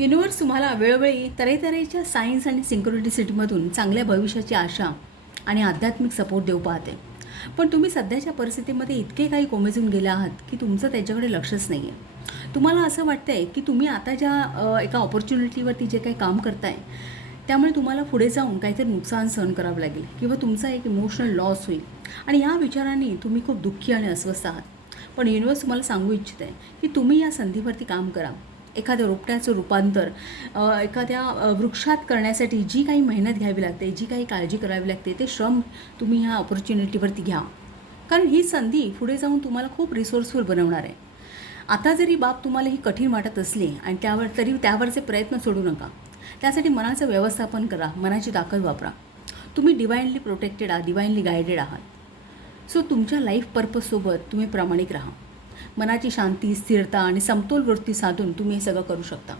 Universe तुम्हाला वेळोवेळी तऱ्हेतऱ्हेच्या science आणि सिंक्रोनिसिटीमधून चांगल्या भविष्याची आशा आणि आध्यात्मिक सपोर्ट देऊ पाहते. पण तुम्ही सध्याच्या परिस्थितीमध्ये इतके काही कोमेजून गेले आहात की तुमचं त्याच्याकडे लक्षच नाही आहे. तुम्हाला असं वाटतं आहे की तुम्ही आता ज्या एका ऑपॉर्च्युनिटीवरती जे काही काम करताय त्यामुळे तुम्हाला पुढे जाऊन काहीतरी नुकसान सहन करावं लागेल किंवा तुमचा एक इमोशनल लॉस होईल आणि या विचारांनी तुम्ही खूप दुःखी आणि अस्वस्थ आहात. पण युनिव्हर्स तुम्हाला सांगू इच्छित आहे की तुम्ही या संधीवरती काम करा. एखाद्या रोपट्याचं रूपांतर एखाद्या वृक्षात करण्यासाठी जी काही मेहनत घ्यावी लागते, जी काही काळजी करावी लागते, ते श्रम तुम्ही ह्या ऑपॉर्च्युनिटीवरती घ्या. कारण ही संधी पुढे जाऊन तुम्हाला खूप रिसोर्सफुल बनवणार आहे. आता जरी बाब तुम्हाला ही कठीण वाटत असली आणि त्यावरचे प्रयत्न सोडू नका. त्यासाठी मनाचं व्यवस्थापन करा, मनाची ताकद वापरा. तुम्ही डिवाइनली प्रोटेक्टेड आहात, डिवाइनली गायडेड आहात. सो तुमच्या लाईफ पर्पजसोबत तुम्ही प्रामाणिक राहा. मनाची शांती, स्थिरता आणि समतोल वृत्ती साधून तुम्ही हे सगळं करू शकता.